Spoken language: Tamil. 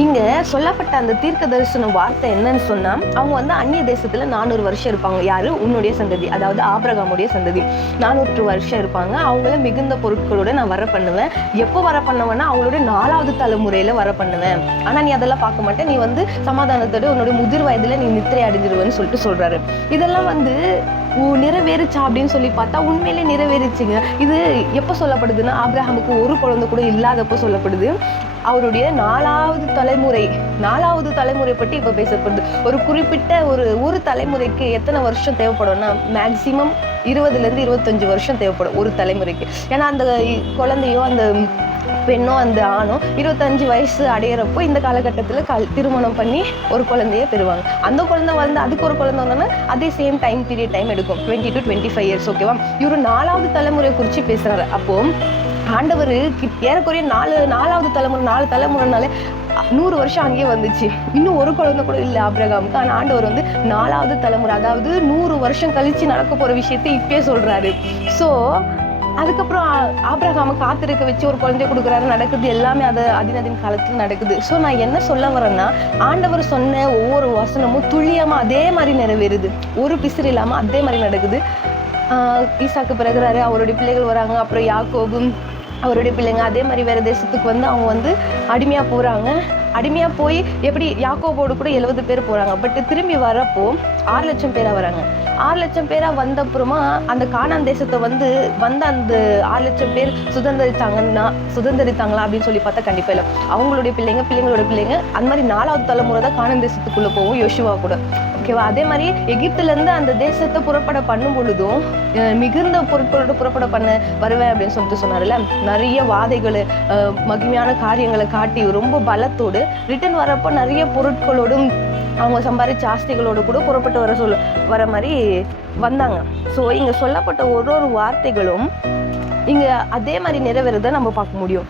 இங்கே சொல்லப்பட்ட அந்த தீர்க்க தரிசன வார்த்தை என்னன்னு சொன்னால், அவங்க வந்து அந்நிய தேசத்தில் 400 வருஷம் இருப்பாங்க. யார்? உன்னுடைய சந்ததி, அதாவது ஆபிரகாமுடைய சந்ததி 400 வருஷம் இருப்பாங்க. அவங்கள மிகுந்த பொருட்களோடு நான் வர பண்ணுவேன். எப்போ வர பண்ணுவேன்னா அவங்களோட 4வது தலைமுறையில் வர பண்ணுவேன். ஆனால் நீ அதெல்லாம் பார்க்க மாட்டேன், நீ வந்து சமாதானத்தோடு உன்னுடைய முதிர் வயதில் நீ நித்திரை அடைஞ்சிருவேன்னு சொல்கிறாரு. இதெல்லாம் வந்து நிறைவேறுச்சா அப்படின்னு சொல்லி பார்த்தா உண்மையிலே நிறைவேறிச்சுங்க. இது எப்போ சொல்லப்படுதுன்னா, ஆபிரகாமுக்கு ஒரு குழந்தை கூட இல்லாதப்போ சொல்லப்படுது. அவருடைய 4வது தலைமுறை பற்றி இப்போ பேசப்படுது. ஒரு குறிப்பிட்ட ஒரு தலைமுறைக்கு எத்தனை வருஷம் தேவைப்படும்னா, மேக்சிமம் 20லேருந்து 25 வருஷம் தேவைப்படும் ஒரு தலைமுறைக்கு. ஏன்னா அந்த குழந்தையோ அந்த பெண்ணோ அந்த ஆணோ 25 வயசு அடையிறப்போ இந்த காலகட்டத்தில் திருமணம் பண்ணி ஒரு குழந்தைய பெறுவாங்க. அந்த குழந்தை வந்து அதுக்கு ஒரு குழந்தை வந்தோன்னா அதே சேம் டைம் எடுக்கும், 20 to 25 இயர்ஸ். ஓகேவா? இவர் 4வது தலைமுறை குறித்து பேசுகிறாரு. அப்போ ஆண்டவர் ஏறக்குறைய 4வது தலைமுறை 4 தலைமுறைனாலே 100 வருஷம் அங்கேயே வந்துச்சு. இன்னும் ஒரு குழந்தை கூட இல்லை ஆபிரகாமுக்கு. ஆனால் ஆண்டவர் வந்து 4வது தலைமுறை, அதாவது 100 வருஷம் கழிச்சு நடக்க போகிற விஷயத்தை இப்பயே சொல்கிறாரு. ஸோ அதுக்கப்புறம் ஆபிரகாமை காத்திருக்க வச்சு ஒரு குழந்தைய கொடுக்குறாரு. நடக்குது எல்லாமே அது அதினதின் காலத்தில் நடக்குது. ஸோ நான் என்ன சொல்ல வரேன்னா, ஆண்டவர் சொன்ன ஒவ்வொரு வசனமும் துல்லியமாக அதே மாதிரி நிறைவேறுது. ஒரு பிசிறு இல்லாமல் அதே மாதிரி நடக்குது. ஈசாக்கு பிறகுறாரு, அவருடைய பிள்ளைகள் வராங்க. அப்புறம் யாக்கோபும் அவருடைய பிள்ளைங்க அதே மாதிரி வேறு தேசத்துக்கு வந்து அவங்க வந்து அடிமையாக போகிறாங்க. அடிமையாக போய் எப்படி யாக்கோபோடு கூட 70 பேர் போகிறாங்க. பட் திரும்பி வரப்போ 6 லட்சம் பேராக வராங்க. 6 லட்சம் பேராக வந்த அப்புறமா அந்த கானான் தேசத்தை வந்து அந்த 6 லட்சம் பேர் சுதந்திரித்தாங்களா அப்படின்னு சொல்லி பார்த்தா கண்டிப்பாக இல்லை. அவங்களுடைய பிள்ளைங்களோட பிள்ளைங்க அந்த மாதிரி 4வது தலைமுறை தான் கானான் தேசத்துக்குள்ளே போகும், யோசுவா கூட. ஓகேவா? அதே மாதிரி எகிப்துலேருந்து அந்த தேசத்தை புறப்பட பண்ணும் பொழுதும் மிகுந்த பொருட்களோட புறப்பட பண்ண வருவேன் அப்படின்னு சொல்லிட்டு சொன்னார்ல. நிறைய வாதைகள், மகிமையான காரியங்களை காட்டி ரொம்ப பலத்தோடு ரிட்டர்ன் வரப்போ நிறைய பொருட்களோடும் அவங்க சம்பாதிச்ச ஆஸ்திகளோடு கூட புறப்பட்டு வர மாதிரி வந்தாங்க. ஸோ இங்கே சொல்லப்பட்ட ஒரு வார்த்தைகளும் இங்கே அதே மாதிரி நிறைவேறதை நம்ம பார்க்க முடியும்.